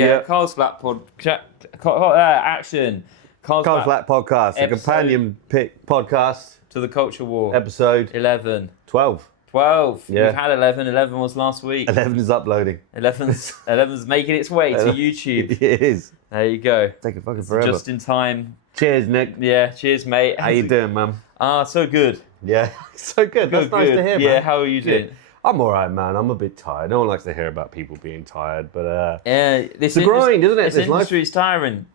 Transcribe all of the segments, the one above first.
Yeah, Carl's Flat action. Carl's Flat Podcast, a companion podcast to the Culture War. Episode 11. 12. 12. Yeah. We've had 11. 11 was last week. 11 is uploading. 11's making its way to YouTube. It is. There you go. Taking fucking forever. Just in time. Cheers, Nick. Yeah, cheers, mate. How you doing, man? So good. Yeah, so good. That's nice to hear, man. Yeah, how are you doing? I'm all right, man. I'm a bit tired. No one likes to hear about people being tired, but yeah, it's a grind, isn't it? This industry is tiring.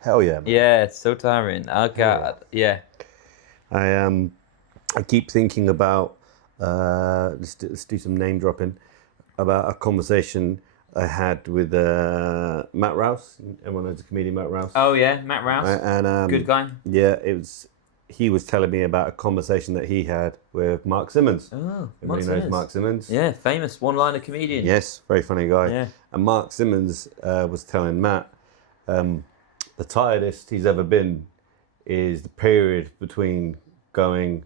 Hell yeah, man. Yeah, it's so tiring. Oh God, yeah. I keep thinking about let's do some name dropping about a conversation I had with Matt Rouse. Everyone knows the comedian Matt Rouse. Oh yeah, Matt Rouse. And good guy. Yeah, he was telling me about a conversation that he had with Mark Simmons. Oh, Everybody knows Mark Simmons. Yeah, famous one-liner comedian. Yes, very funny guy. Yeah. And Mark Simmons was telling Matt the tiredest he's ever been is the period between going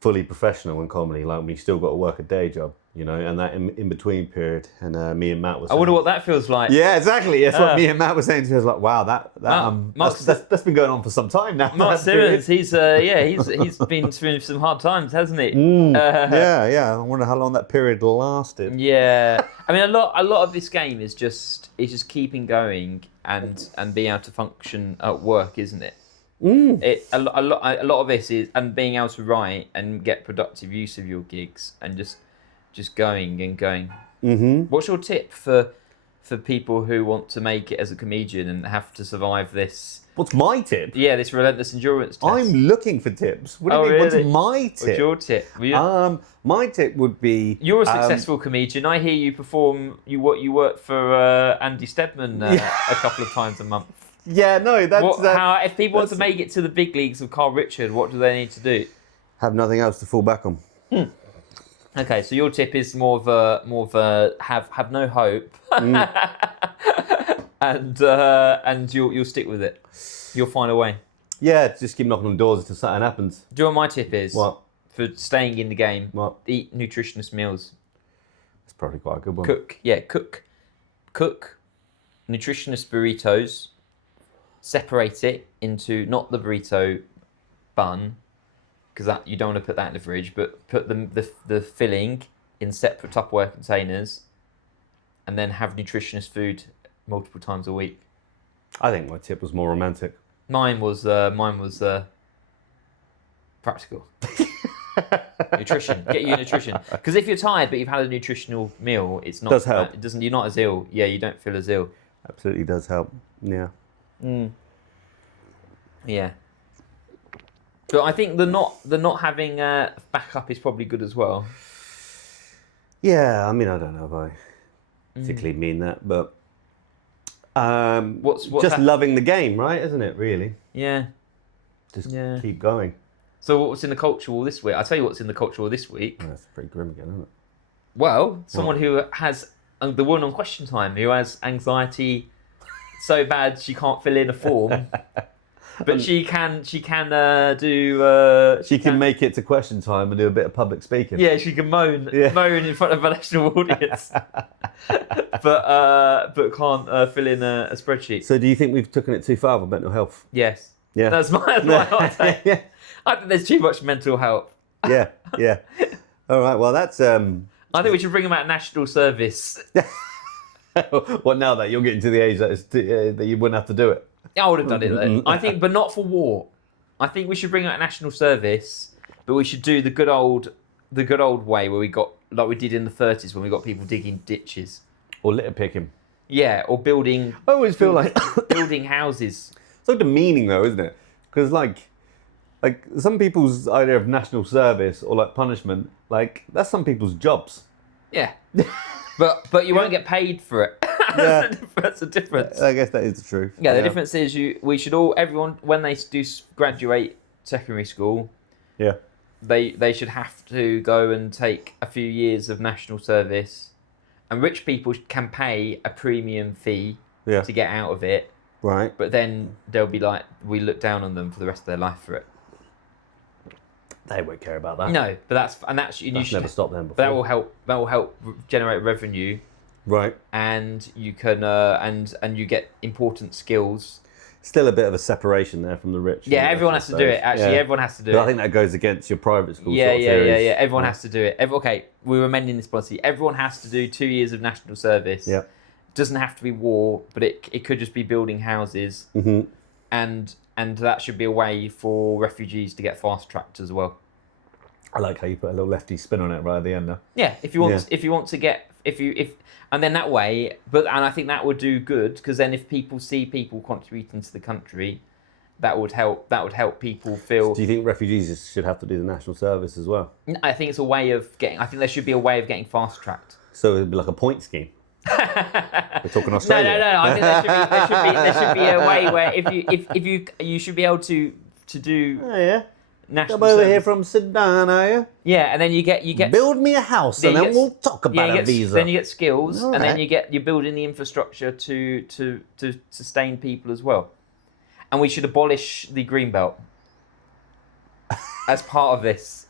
fully professional in comedy, like when you still got to work a day job, you know, and that in between period. And me and Matt was. I wonder what that feels like. Yeah, exactly. That's what me and Matt were saying to us. Like, wow, that's been going on for some time now. Mark Simmons, he's been through some hard times, hasn't he? Yeah. I wonder how long that period lasted. Yeah, I mean, a lot of this game is just keeping going and being able to function at work, isn't it? A lot of this is and being able to write and get productive use of your gigs and just going and going. Mm-hmm. What's your tip for people who want to make it as a comedian and have to survive this? What's my tip? Yeah, this relentless endurance test. I'm looking for tips. What do you mean? Really? What's my tip? What's your tip? My tip would be... You're a successful comedian. I hear you perform. You work for Andy Stedman a couple of times a month. Yeah, no, if people want to make it to the big leagues of Carl Richard, what do they need to do? Have nothing else to fall back on. Okay, so your tip is more of a have no hope, and you'll stick with it. You'll find a way. Yeah, just keep knocking on doors until something happens. Do you know what my tip is? What? For staying in the game? What? Eat nutritious meals. That's probably quite a good one. Cook nutritious burritos. Separate it into not the burrito bun, because that you don't want to put that in the fridge, but put the filling in separate Tupperware containers, and then have nutritious food multiple times a week. I think my tip was more romantic. Mine was practical. Nutrition. Get you nutrition. Because if you're tired but you've had a nutritional meal, it's not. Does help. It doesn't. You're not as ill. Yeah, you don't feel as ill. Absolutely does help. Yeah. Yeah. But I think the not having backup is probably good as well. Yeah, I mean, I don't know if I particularly mean that, but what's just loving the game, right? Isn't it, really? Yeah. Just keep going. So what's in the culture war this week? I'll tell you what's in the culture war this week. Oh, that's pretty grim again, isn't it? Well, someone who has the woman on Question Time who has anxiety so bad she can't fill in a form, but she can do. She can make it to Question Time and do a bit of public speaking. Yeah, she can moan in front of a national audience, but can't fill in a spreadsheet. So, do you think we've taken it too far with mental health? Yes. Yeah. That's my hot take. Yeah. I think there's too much mental health. Yeah. All right. Well, that's. I think we should bring them out national service. Well, now that you're getting to the age that you wouldn't have to do it. I would have done it then. I think, but not for war. I think we should bring out national service, but we should do the good old way where we got like we did in the 30s when we got people digging ditches Or litter picking. Yeah, or building. I always feel like building houses. It's like demeaning though, isn't it? Because like some people's idea of national service or like punishment, like that's some people's jobs. Yeah. But you won't get paid for it. Yeah. That's the difference. I guess that is the truth. Yeah, the difference is everyone when they do graduate secondary school, they should have to go and take a few years of national service, and rich people can pay a premium fee to get out of it. Right. But then they'll be like, we look down on them for the rest of their life for it. They won't care about that. No, but that's never stopped them before. That will help. That will help generate revenue. Right. And you can and you get important skills. Still a bit of a separation there from the rich. Yeah, everyone has to do it. Actually, everyone has to do it. I think that goes against your private school. Yeah. Everyone has to do it. Okay, we're amending this policy. Everyone has to do 2 years of national service. Yeah. Doesn't have to be war, but it could just be building houses. Mm-hmm. And that should be a way for refugees to get fast tracked as well. I like how you put a little lefty spin on it right at the end there. Yeah, if you want to get and then that way, and I think that would do good, because then if people see people contributing to the country, that would help people feel. Do you think refugees should have to do the national service as well? I think it's a way of getting. I think there should be a way of getting fast tracked. So it'd be like a point scheme. We're talking Australia. No. I think there should be a way where if you should be able to do. Oh, yeah. National Come over service. here from Sudan, are you? Yeah, and then you get build me a house, and then we'll talk about a visa. Then you get skills, All and right. then you're building the infrastructure to sustain people as well. And we should abolish the green belt as part of this.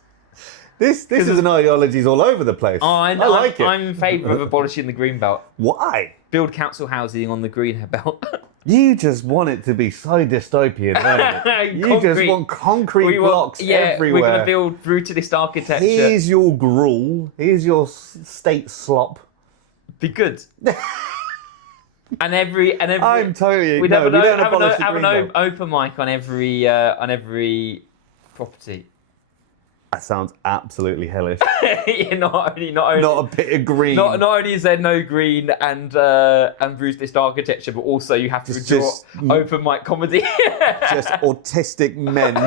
This is an ideologies all over the place. I like it. I'm in favour of abolishing the green belt. Why? Build council housing on the green belt. You just want it to be so dystopian, don't you? You just want concrete blocks everywhere. We're going to build brutalist architecture. Here's your gruel. Here's your state slop. Be good. and every. I'm totally. We don't have abolish the an green belt. open mic on every property. That sounds absolutely hellish. Yeah, not only Not a bit of green. Not only is there no green and brutalist architecture, but also you have to draw open mic comedy. Just autistic men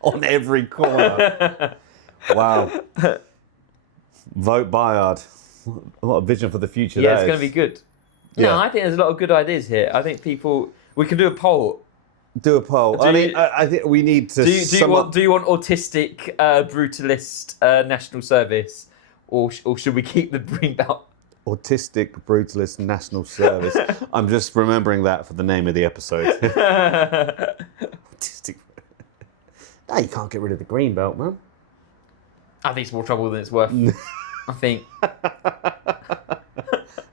on every corner. Wow. Vote Bayard. What a vision for the future. Yeah, it's going to be good. Yeah. No, I think there's a lot of good ideas here. I think we can do a poll. Do a poll. I think we need to. Do you want autistic brutalist national service, or should we keep the green belt? Autistic brutalist national service. I'm just remembering that for the name of the episode. Autistic. No, you can't get rid of the green belt, man. I think it's more trouble than it's worth. I think.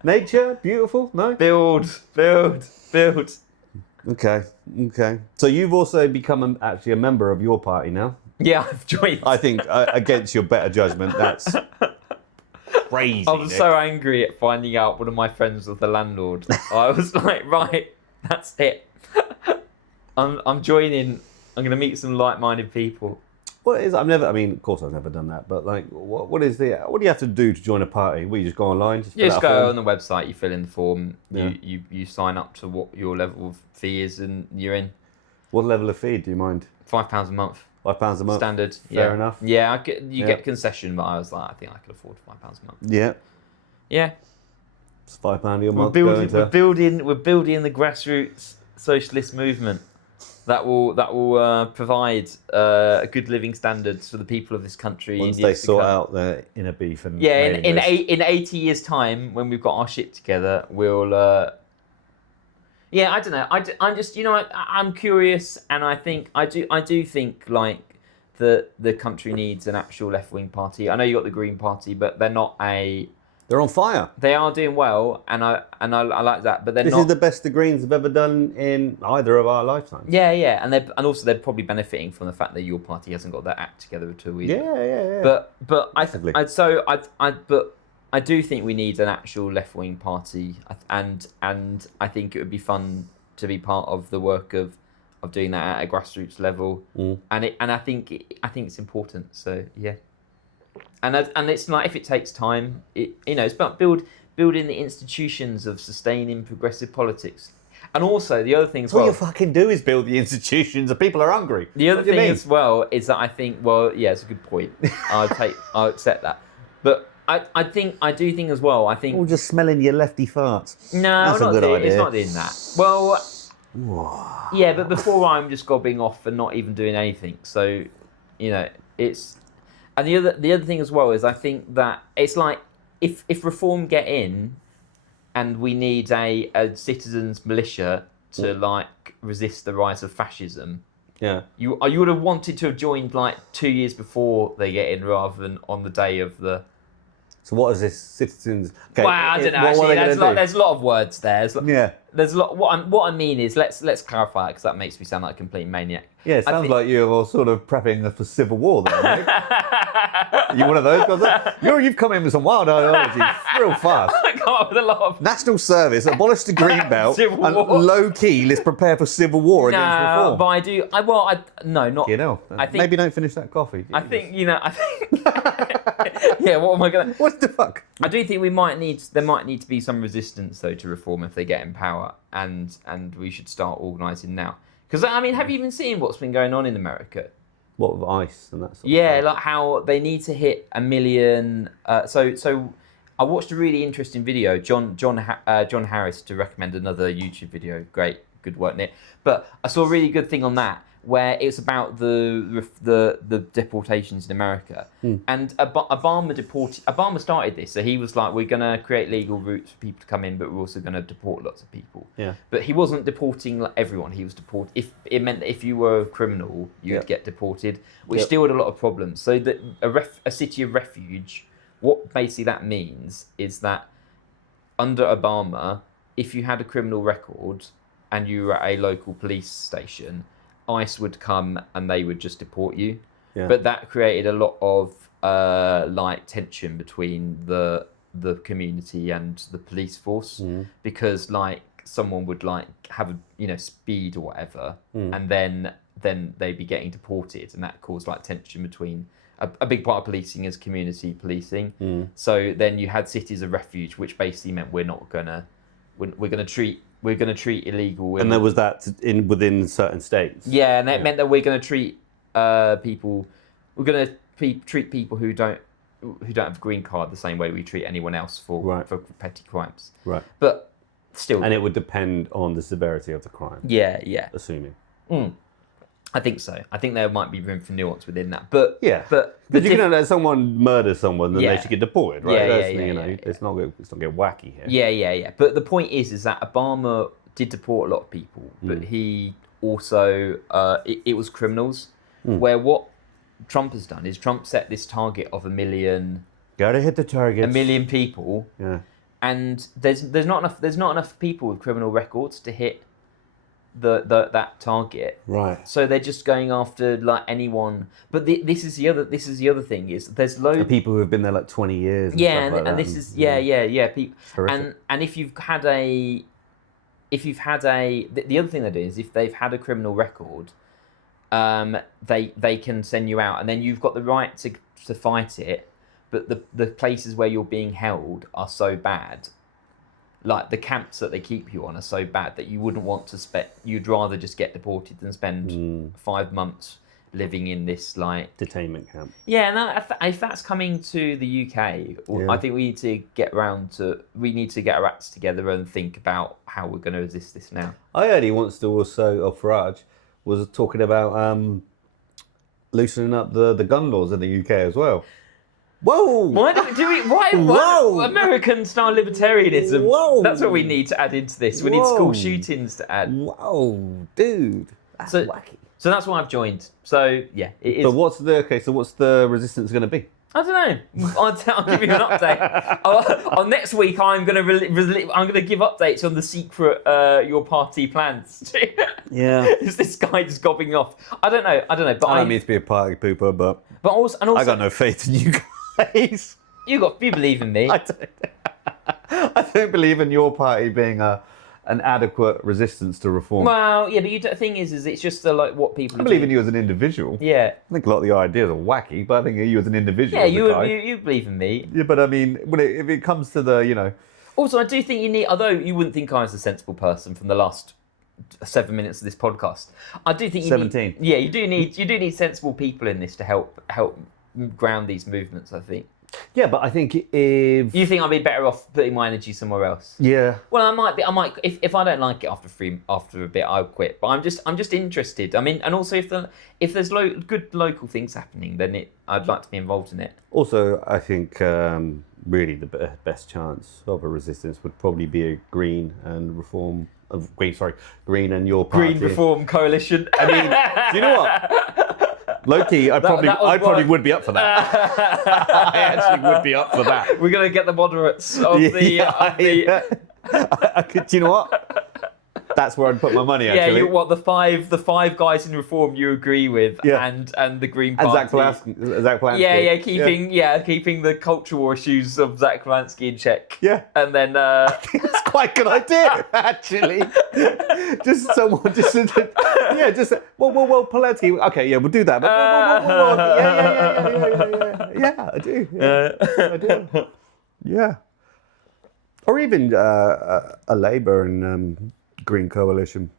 Nature, beautiful. No. Build. Okay. So you've also become actually a member of your party now. Yeah, I've joined. I think against your better judgment, that's crazy. I was so angry at finding out one of my friends was the landlord. I was like, right, that's it. I'm joining. I'm going to meet some like-minded people. What is? Of course, I've never done that. But like, what do you have to do to join a party? You just go online. You just go on the website. You fill in the form. Yeah. You sign up to what your level of fee is, and you're in. What level of fee do you mind? £5 a month. £5 a month. Standard. Fair enough. Yeah, you get concession, but I was like, I think I could afford £5 a month. Yeah. Yeah. It's £5 a month. We're building the grassroots socialist movement. That will provide good living standards for the people of this country. Once they sort out their inner beef and in 80 years' time, when we've got our shit together, we'll. I don't know. I'm just I'm curious, and I do think like the country needs an actual left wing party. I know you got the Green Party, but they're not a. They're on fire. They are doing well, and I like that. But this is the best the Greens have ever done in either of our lifetimes. Yeah, and also they're probably benefiting from the fact that your party hasn't got their act together at all either. Yeah. But I do think we need an actual left wing party, and I think it would be fun to be part of the work of doing that at a grassroots level. And I think it's important. So yeah. And it's like, if it takes time, it's about building the institutions of sustaining progressive politics. And also the other thing as well. All you fucking do is build the institutions. The people are hungry. The other thing as well is that I think, it's a good point. I'll accept that. But I do think as well. I think all just smelling your lefty farts. No, that's a good idea. It's not doing that. Well, yeah, but before I'm just gobbing off and not even doing anything. So you know, it's, and the other thing as well is I think that it's like if reform get in, and we need a citizens' militia to like resist the rise of fascism. Yeah. You would have wanted to have joined like 2 years before they get in, rather than on the day of the. So what is this citizens? Okay, Well, I don't know. what are Actually, they there's a lot of words there. Yeah. There's a lot. What I mean is, let's clarify, because that makes me sound like a complete maniac. Yeah, it sounds like you're sort of prepping for civil war there, mate. You one of those guys? You've come in with some wild ideology real fast. I come up with a lot of. National service, abolish the green belt, Civil and war. low key, let's prepare for civil war against reform. But I do. No, not. You know, I think, maybe don't finish that coffee. I think. Yeah. What am I gonna? What the fuck? I do think there might need to be some resistance though to reform if they get in power, and we should start organising now. Because I mean, have you been seeing what's been going on in America? What with ICE and that sort of Yeah, stuff? like how they need to hit 1 million. So I watched a really interesting video. John Harris, to recommend another YouTube video. Great, good work, Nick. But I saw a really good thing on that where it's about the deportations in America. And Obama started this. So he was like, we're going to create legal routes for people to come in, but we're also going to deport lots of people. Yeah. But he wasn't deporting everyone. He was if it meant that if you were a criminal, you'd get deported, which still had a lot of problems. So that a city of refuge, what basically that means is that under Obama, if you had a criminal record and you were at a local police station, ICE would come and they would just deport you. Yeah. But that created a lot of like tension between the community and the police force, because like someone would like have a speed or whatever, and then they'd be getting deported, and that caused like tension between a big part of policing is community policing. So then you had cities of refuge, which basically meant we're gonna treat illegal. And there was that within certain states. Yeah, and that meant that we're going to treat people. We're going to treat people who don't have a green card the same way we treat anyone else for petty crimes. Right. But still. And it would depend on the severity of the crime. Yeah. Assuming. I think so. I think there might be room for nuance within that. But but you can let someone murder someone, then they should get deported, right? It's not get wacky here. Yeah. But the point is that Obama did deport a lot of people, but he also it was criminals. Where what Trump has done is Trump set this target of 1 million. Gotta hit the target. 1 million people. Yeah. And there's not enough people with criminal records to hit that target, right? So they're just going after like anyone. But this is the other thing is there's loads of people who have been there like 20 years. And this is people. And if you've had the other thing they do is if they've had a criminal record, they can send you out, and then you've got the right to fight it. But the places where you're being held are so bad. Like the camps that they keep you on are so bad that you wouldn't want to spend. You'd rather just get deported than spend 5 months living in this like detainment camp. Yeah, and if that's coming to the UK, I think we need to get our acts together and think about how we're going to resist this now. I heard he wants to also, Farage was talking about loosening up the gun laws in the UK as well. Whoa! Why American style libertarianism? Whoa! That's what we need to add into this. We need school shootings to add. Whoa, dude, that's wacky. So that's why I've joined. So yeah, it is. So what's the resistance going to be? I don't know. I'll give you an update. On next week, I'm going to give updates on the secret your party plans. Yeah. Is this guy just gobbing off? I don't know. But I don't mean to be a party pooper, but also, I got no faith in you guys. You believe in me. I don't believe in your party being an adequate resistance to reform. Well, yeah, but the thing is it's just like what people. I believe in you as an individual. Yeah. I think a lot of the ideas are wacky, but I think you as an individual. Yeah, you believe in me. Yeah, but I mean, if it comes to the, Also, I do think you need, although you wouldn't think I was a sensible person from the last 7 minutes of this podcast, I do think you 17. You do need sensible people in this to help ground these movements. I think. Yeah, but I think if You think I'd be better off putting my energy somewhere else? yeah, Well, I might be. I might if I don't like it after a bit, I'll quit. But I'm just interested. I mean, and also if there's good local things happening, then I'd like to be involved in it. also I think really the best chance of a resistance would probably be a Green and Reform. Green and your party. Green Reform Coalition. I mean, do you know what? Low-key, I probably would be up for that. I actually would be up for that. We're gonna get the moderates of the. I could, do you know what? That's where I'd put my money. Actually, the five guys in Reform you agree with, and the Green Party. And Zach Polanski. Keeping the cultural war issues of Zach Polanski in check. Yeah, and then that's quite a good idea, actually. Just someone, Polanski. Okay, yeah, we'll do that. But, yeah, I do. Yeah, I do. Yeah, or even a Labour and Green coalition.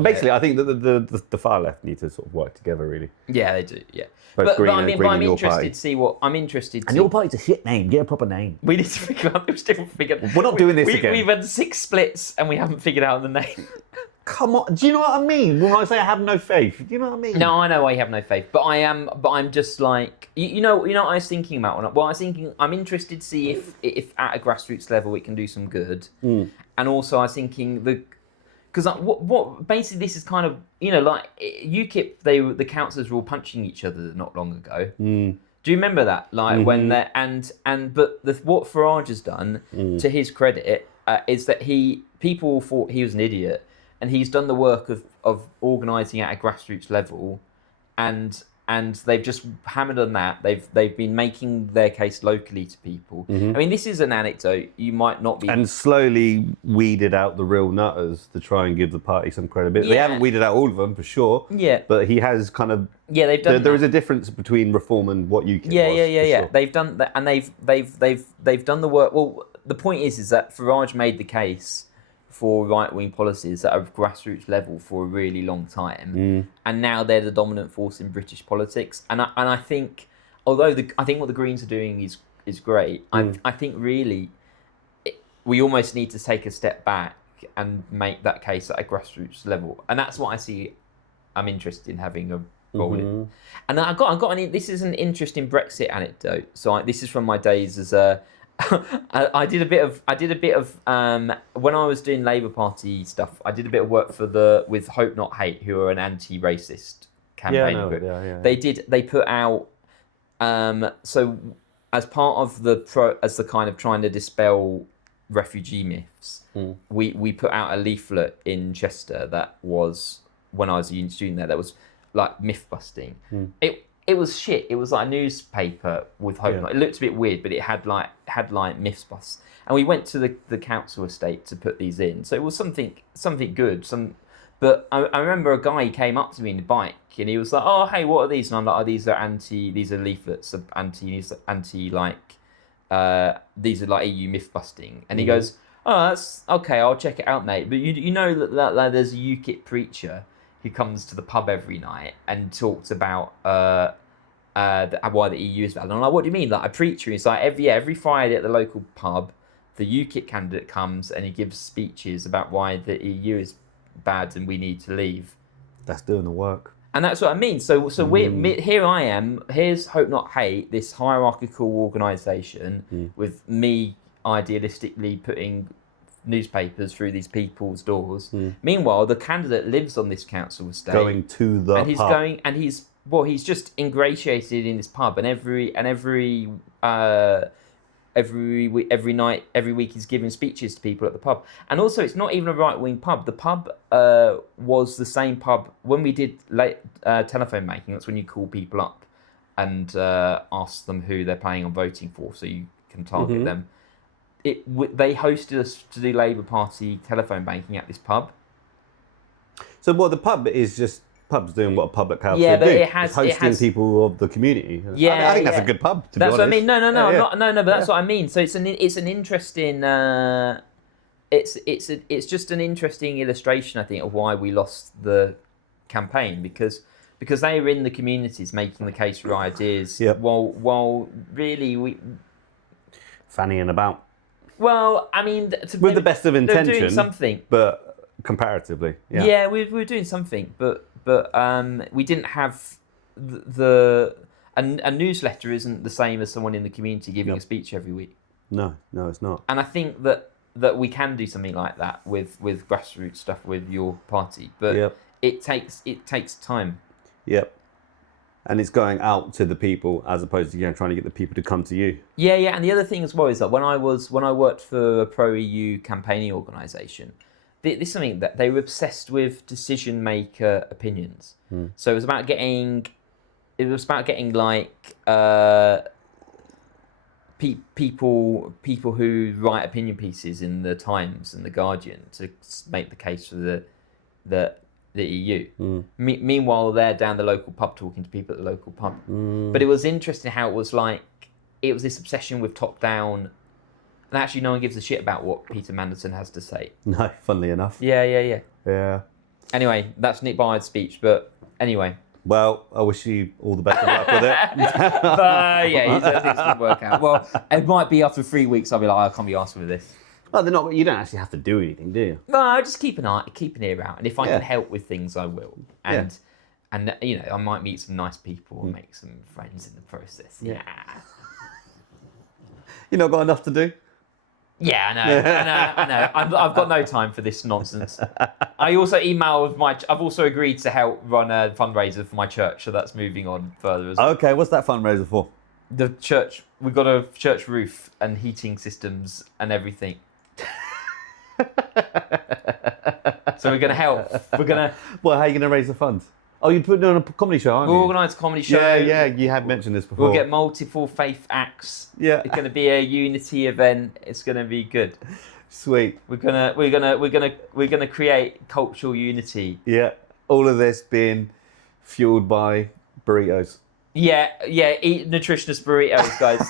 Basically, I think that the far left need to sort of work together, really. Yeah, they do. Yeah, Both but Green I'm and interested to see what I'm interested. And your party's a shit name. Get a proper name. We need to figure out. We're not doing this again. We've had 6 splits and we haven't figured out the name. Come on, do you know what I mean when I say I have no faith? Do you know what I mean? No, I know why you have no faith, but I'm just like you know what I was thinking about. Well, I was thinking I'm interested to see if at a grassroots level it can do some good, and also I was thinking because what basically this is kind of like UKIP the councillors were all punching each other not long ago. Do you remember that? Like when they but what Farage has done to his credit is that people thought he was an idiot. And he's done the work of organising at a grassroots level, and they've just hammered on that. They've been making their case locally to people. I mean, this is an anecdote. You might not be and slowly weeded out the real nutters to try and give the party some credibility. They haven't weeded out all of them for sure. Yeah, but he has kind of they've done. There is a difference between Reform and what UKIP was. Yeah. Sure. They've done that, and they've done the work. Well, the point is that Farage made the case for right-wing policies at a grassroots level for a really long time, and now they're the dominant force in British politics. And I think, although I think what the Greens are doing is great, I think really we almost need to take a step back and make that case at a grassroots level, and that's what I see. I'm interested in having a role in. And I got this is an interesting Brexit anecdote. So this is from my days as a. I did a bit of when I was doing Labour Party stuff. I did a bit of work with Hope Not Hate, who are an anti-racist campaign group. They put out so as part of as the kind of trying to dispel refugee myths. We put out a leaflet in Chester that was when I was a uni student there. That was like myth busting. It was shit. It was like a newspaper with Hope. It looked a bit weird, but it had like myths bus. And we went to the council estate to put these in. So it was something good. But I remember a guy came up to me in the bike and he was like, "Oh, hey, what are these?" And I'm like, "Oh, these are leaflets of anti like these are like EU myth busting." And he goes, "Oh, that's okay. I'll check it out, mate. But you know that there's a UKIP preacher who comes to the pub every night and talks about why the EU is bad." And I'm like, "What do you mean?" Like a preacher is like every Friday at the local pub, the UKIP candidate comes and he gives speeches about why the EU is bad and we need to leave. That's doing the work. And that's what I mean. So here I am. Here's Hope Not Hate, this hierarchical organisation with me idealistically putting newspapers through these people's doors. Meanwhile, the candidate lives on this council estate, going to the pub. He's just ingratiated in this pub, and every night, every week, he's giving speeches to people at the pub. And also, it's not even a right-wing pub. The pub was the same pub when we did telephone banking. That's when you call people up and ask them who they're planning on voting for, so you can target them. They hosted us to do Labour Party telephone banking at this pub. So the pub is just pubs doing what a public house should do. It's hosting people of the community. Yeah, I think that's a good pub. To that's be what honest. I mean. No. But that's what I mean. So it's an interesting. It's just an interesting illustration, I think, of why we lost the campaign, because because they were in the communities making the case for ideas. Yep. While really Fannying about. Well, I mean, With the best of they're intention. doing something. But comparatively, yeah. Yeah, we were doing something, but we didn't have a newsletter isn't the same as someone in the community giving a speech every week. No, it's not. And I think that we can do something like that with grassroots stuff with your party, but it takes time. Yep. And it's going out to the people as opposed to trying to get the people to come to you. Yeah, and the other thing as well is that when I worked for a pro EU campaigning organisation, this is something that they were obsessed with decision maker opinions. So it was about getting like people who write opinion pieces in the Times and the Guardian to make the case for the EU. Meanwhile, they're down the local pub talking to people at the local pub. But it was interesting how it was this obsession with top down, and actually no one gives a shit about what Peter Mandelson has to say. No, funnily enough. Yeah. Yeah. Anyway, that's Nick Byard's speech, but anyway. Well, I wish you all the best of luck with it. But yeah, I think it's going to work out. Well, it might be after 3 weeks I'll be like, I can't be asked with this. Well, they're not. You don't actually have to do anything, do you? No, I just keep an ear out, and if I can help with things, I will. And I might meet some nice people and make some friends in the process. Yeah. You not got enough to do? Yeah, I know. I've got no time for this nonsense. I also I've also agreed to help run a fundraiser for my church, so that's moving on further as well. Okay, what's that fundraiser for? The church, we've got a church roof and heating systems and everything. So we're going to help. Well, how are you going to raise the funds? Oh, you're putting on a comedy show, aren't you? We'll organise a comedy show. Yeah, you have mentioned this before. We'll get multiple faith acts. Yeah. It's going to be a unity event. It's going to be good. Sweet. We're gonna create cultural unity. Yeah. All of this being fueled by burritos. Yeah. Eat nutritious burritos, guys.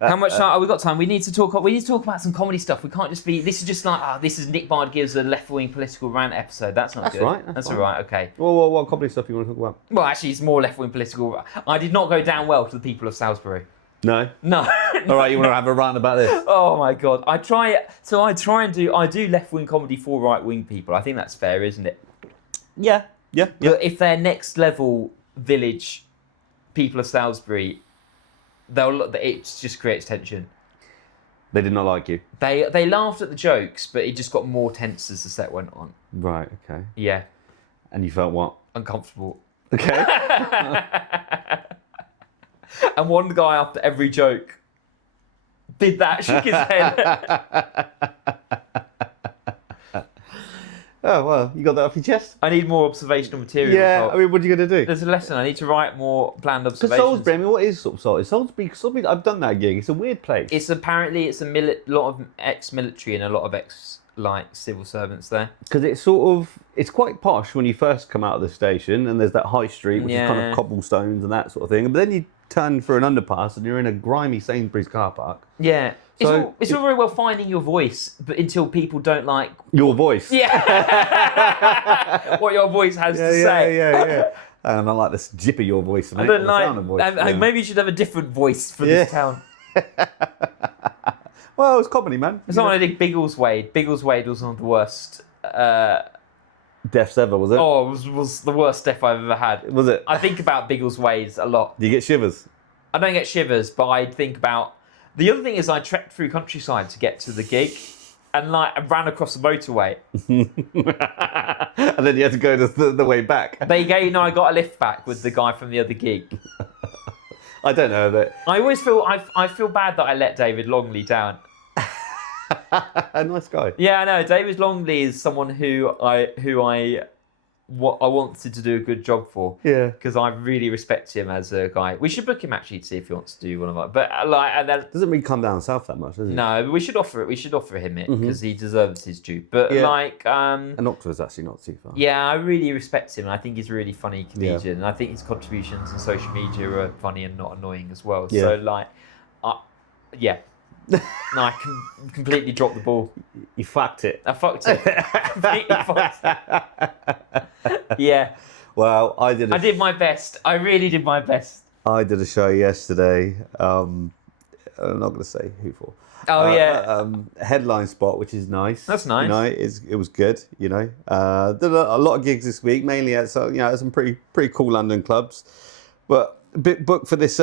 How much time? Oh, we got time. We need to talk about some comedy stuff. We can't just be. This is just like this is Nick Byard gives a left-wing political rant episode. That's not good. Right. That's all right. Okay. Well, what comedy stuff you want to talk about? Well, actually, it's more left-wing political. I did not go down well to the people of Salisbury. No. All right, you want to have a rant about this? Oh my god! I do left-wing comedy for right-wing people. I think that's fair, isn't it? Yeah. But if they're next level village people of Salisbury, it just creates tension. They did not like you. They laughed at the jokes, but it just got more tense as the set went on. Right. Okay. Yeah. And you felt what? Uncomfortable. Okay. And one guy after every joke did that, shook his head. Oh, well, you got that off your chest? I need more observational material. Yeah, I mean, what are you going to do? There's a lesson. I need to write more planned Because observations. Salisbury, I mean, what is Salisbury? Salisbury, I've done that gig. It's a weird place. It's apparently lot of ex-military and a lot of civil servants there. Because it's quite posh when you first come out of the station, and there's that high street, which is kind of cobblestones and that sort of thing. But then you turn for an underpass, and you're in a grimy Sainsbury's car park. Yeah. So it's all very well finding your voice, but until people don't like... Your voice. Yeah. What your voice has to say. Yeah. And I like this jippy your voice, mate. I don't sound of voice. Maybe you should have a different voice for this town. Well, it's comedy, man. It's not when I did Biggleswade. Biggleswade was one of the worst... deaths ever, was it? Oh, it was the worst death I've ever had. Was it? I think about Biggleswade a lot. Do you get shivers? I don't get shivers, but I think about... The other thing is I trekked through countryside to get to the gig, and I ran across the motorway. And then you had to go the way back. I got a lift back with the guy from the other gig. I don't know that. I always feel I feel bad that I let David Longley down. A nice guy. Yeah, I know. David Longley is someone who I wanted to do a good job for. Yeah. Because I really respect him as a guy. We should book him actually to see if he wants to do one of our. But and then doesn't really come down south that much, does it? No, we should offer it. We should offer him it because he deserves his due. But and Oxford's actually not too far. Yeah, I really respect him, and I think he's a really funny comedian, and I think his contributions on social media are funny and not annoying as well. Yeah. So No, I completely dropped the ball. You fucked it. I fucked it. Completely fucked it. Yeah. Well, I did my best. I really did my best. I did a show yesterday. I'm not going to say who for. Oh yeah. Headline spot, which is nice. That's nice. You know, it was good. You know, did a lot of gigs this week, mainly at some pretty cool London clubs. But a bit booked for this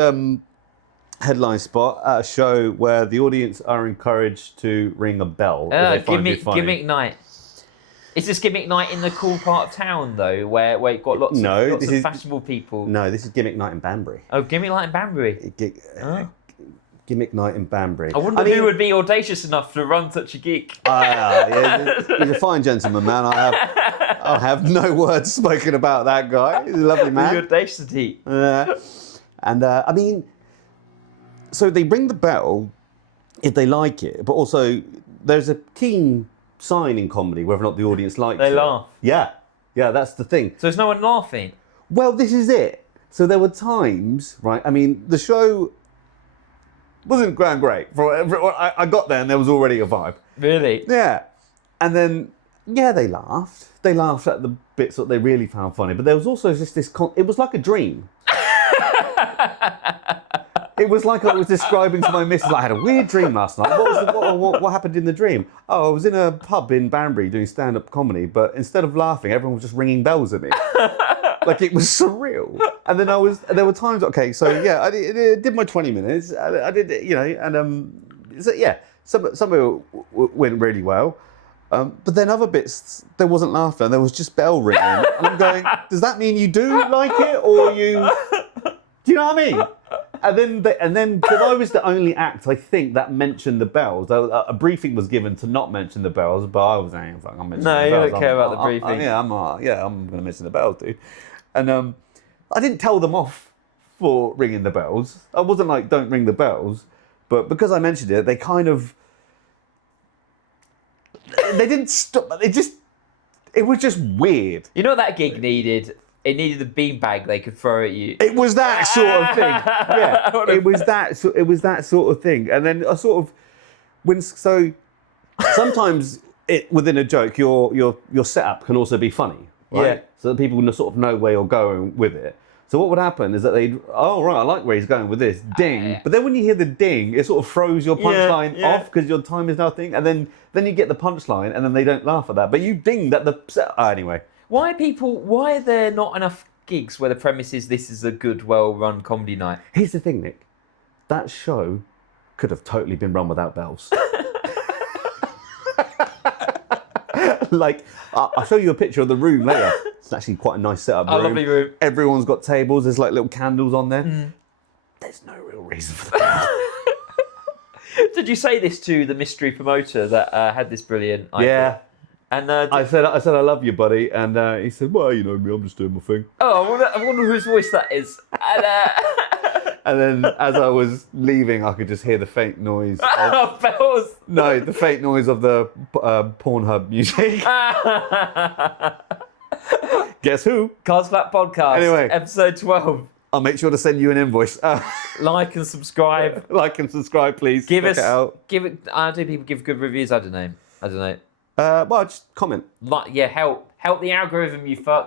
headline spot at a show where the audience are encouraged to ring a bell. If they find it funny. Gimmick night. Is this gimmick night in the cool part of town though, where you've got lots of fashionable people? No, this is gimmick night in Banbury. Oh, gimmick night in Banbury. Gimmick night in Banbury. I wonder who would be audacious enough to run such a gig. Yeah, he's a fine gentleman, man. I have no words spoken about that guy. He's a lovely man. The audacity. And I mean, so they ring the bell if they like it, but also there's a keen sign in comedy whether or not the audience likes it. They laugh. Yeah, that's the thing. So there's no one laughing? Well, this is it. So there were times, right? I mean, the show wasn't going great. I got there and there was already a vibe. Really? Yeah. And then, they laughed. They laughed at the bits that they really found funny. But there was also just this, it was like a dream. It was like I was describing to my missus, I had a weird dream last night. What happened in the dream? Oh, I was in a pub in Banbury doing stand-up comedy, but instead of laughing, everyone was just ringing bells at me. Like, it was surreal. And then there were times, I did my 20 minutes. I did, some of it went really well. But then other bits, there wasn't laughter, and there was just bell ringing. And I'm going, does that mean you do like it, or you... Do you know what I mean? And then, because I was the only act, I think, that mentioned the bells. A briefing was given to not mention the bells, but I was saying, "Fuck, I'm mentioning the bells." No, you don't care about the briefing. I'm going to mention the bells, dude. And I didn't tell them off for ringing the bells. I wasn't like, "Don't ring the bells," but because I mentioned it, they didn't stop. It was just weird. You know what that gig needed? It needed a beanbag they could throw at you. It was that sort of thing. Yeah, it was that sort of thing. And then I sort of sometimes within a joke, your setup can also be funny, right? Yeah. So that people sort of know where you're going with it. So what would happen is that I like where he's going with this, ding. But then when you hear the ding, it sort of throws your punchline off because your time is nothing. And then you get the punchline and then they don't laugh at that. But you dinged at the anyway. Why are there not enough gigs where the premise is this is a good, well-run comedy night? Here's the thing, Nick. That show could have totally been run without bells. Like, I'll show you a picture of the room later. It's actually quite a nice setup room. A lovely room. Everyone's got tables. There's like little candles on there. Mm. There's no real reason for that. Did you say this to the mystery promoter that had this brilliant idea? Yeah. And I said I love you, buddy, and he said, well, you know me, I'm just doing my thing. Oh, I wonder whose voice that is. And then as I was leaving, I could just hear the faint noise of bells. No, the faint noise of the Pornhub music. Guess who? Cards Flat Podcast. Anyway, episode 12. I'll make sure to send you an invoice. Like and subscribe. Like and subscribe, please. Give do people give good reviews? I don't know. Well, just comment. Help the algorithm, you fucks.